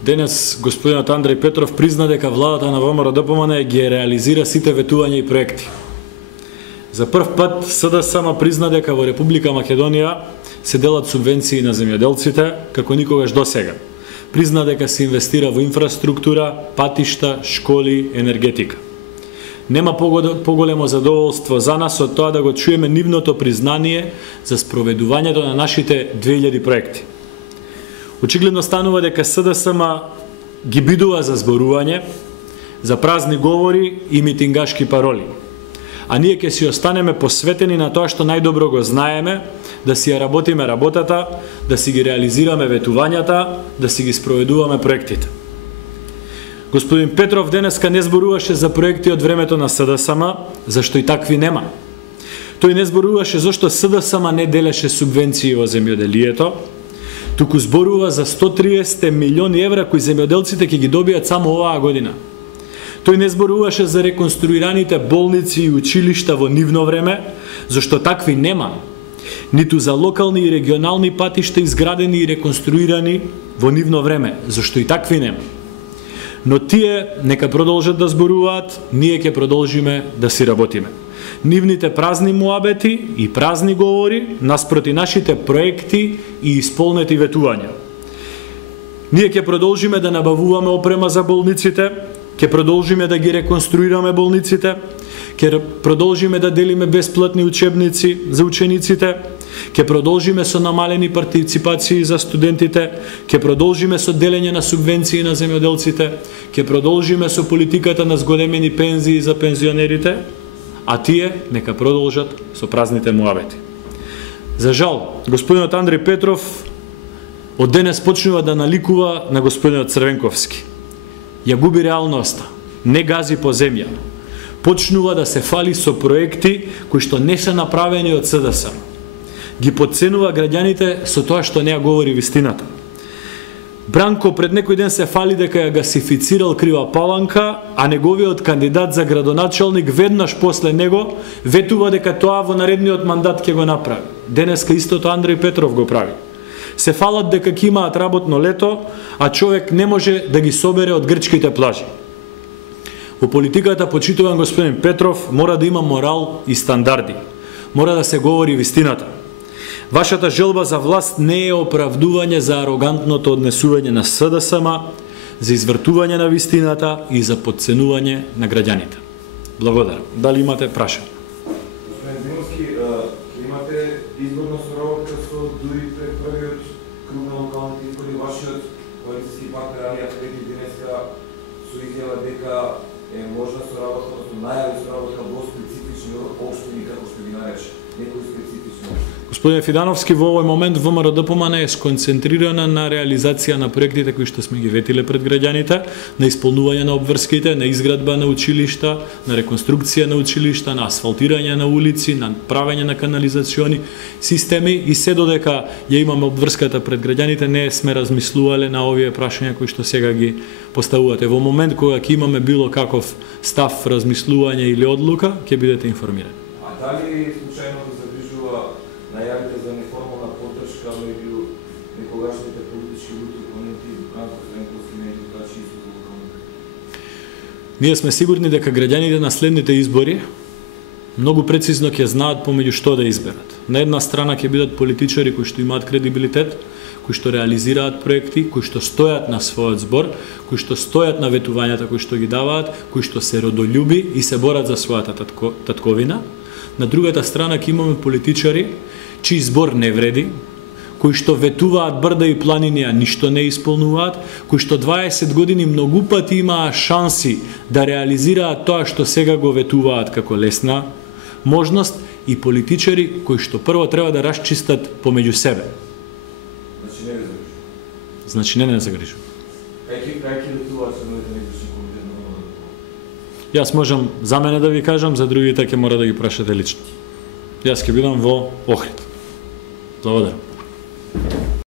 Денес господинот Андреј Петров призна дека владата на ВМРО-ДПМН ги реализира сите ветувања и проекти. За прв пат СДСМ призна дека во Република Македонија се делат субвенции на земјоделците како никогаш досега. Призна дека се инвестира во инфраструктура, патишта, школи, енергетика. Нема поголемо задоволство за нас од тоа да го чуеме нивното признание за спроведувањето на нашите 2000 проекти. Очигледно станува дека СДСМ ги бидува за зборување, за празни говори и митингашки пароли. А ние ќе си останеме посветени на тоа што најдобро го знаеме, да си ја работиме работата, да си ги реализираме ветувањата, да си ги спроведуваме проектите. Господин Петров денеска не зборуваше за проекти од времето на СДСМ, зашто и такви нема. Тој не зборуваше зашто СДСМ не делеше субвенции во земјоделието, туку зборува за 130 милиони евра кои земјоделците ќе ги добијат само оваа година. Тој не зборуваше за реконструираните болници и училишта во нивно време, зашто такви нема, ниту за локални и регионални патишта изградени и реконструирани во нивно време, зашто и такви нема. Но тие нека продолжат да зборуваат, ние ќе продолжиме да си работиме. Нивните празни муабети и празни говори наспроти нашите проекти и исполнети ветувања. Ние ќе продолжиме да набавуваме опрема за болниците, ќе продолжиме да ги реконструираме болниците, ќе продолжиме да делиме бесплатни учебници за учениците, ќе продолжиме со намалени партиципации за студентите, ќе продолжиме со делење на субвенции на земјоделците, ќе продолжиме со политиката на зголемени пензии за пензионерите, а тие нека продолжат со празните муабети. За жал, господинот Андреј Петров од денес почнува да наликува на господинот Црвенковски. Ја губи реалноста, не гази по земја. Почнува да се фали со проекти кои што не се направени од СДСМ. Ги подценува граѓаните со тоа што не ја говори вистината. Бранко пред некој ден се фали дека ја гасифицирал Крива Паланка, а неговиот кандидат за градоначалник веднаш после него ветува дека тоа во наредниот мандат ќе го направи. Денеска истото Андреј Петров го прави. Се фалат дека ќе имаат работно лето, а човек не може да ги собере од грчките плажи. Во политиката, почитуван господин Петров, мора да има морал и стандарди. Мора да се говори вистината. Вашата желба за власт не е оправдување за арогантното однесување на СДСМ, за извртување на вистината и за подценување на граѓаните. Благодарам. Дали имате прашање? Господин Зимовски, имате изборна соработка со дури пред првиот круг на локалните избори, вашиот коалицијски партнер Али Ахмеди денеска со изјава дека е можна соработка, односно најави соработка во специфични општини, како што ги нарече, некои специфични општини. Господин Фидановски, во овој момент ВМРО-ДПМН е сконцентрирана на реализација на проектите кои што сме ги ветиле пред граѓаните, на исполнување на обврските, на изградба на училишта, на реконструкција на училишта, на асфалтирање на улици, на правење на канализациони системи и се додека ја имаме обврската пред граѓаните, не сме размислувале на овие прашања кои што сега ги поставувате. Во момент кога ќе имаме било каков став, размислување или одлука, ќе бидете информирани. А дали случајно да загрижува најавите за неформална поддршка меѓу некогашните политички лути опоненти Бранко Црвенковски меѓу Дачи и локалните? Ние сме сигурни дека граѓаните на следните избори многу прецизно ќе знаат помеѓу што да изберат. На една страна ќе бидат политичари кои што имаат кредибилитет, кои што реализираат проекти, кои што стојат на својот збор, кои што стојат на ветувањата кои што ги даваат, кои што се родолюби и се борат за својата татковина. На другата страна ќе имаме политичари чиј збор не вреди, кои што ветуваат брда и планини, а ништо не исполнуваат, кои што 20 години многу пати имаа шанси да реализираат тоа што сега го ветуваат како лесна можност, и политичари кои што прво треба да расчистат помеѓу себе. Значи не ви загрижува. Значи не загрижува. Кај ќе ветуваат членовите на извршен комитет на ВМРО-ДПМН? Јас можам за мене да ви кажам, за другите ќе мора да ги прашате лично. Јас ќе бидам во Охрид. Благодарам.